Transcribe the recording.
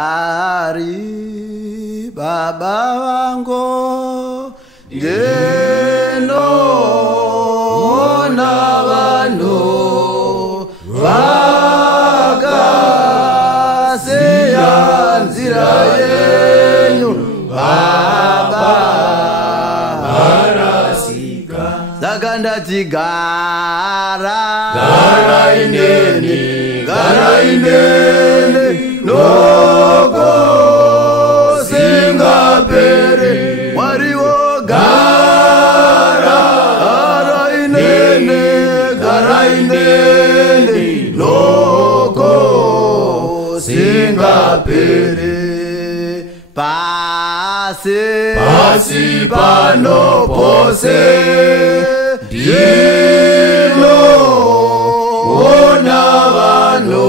Ari baba wangu ngenoona vanhu vakasiya nzira yenyu baba varasika. Saka ndati gara inene noko singapere Mwariwo gara inene noko singapere pasi pano pose ndinoona vanhu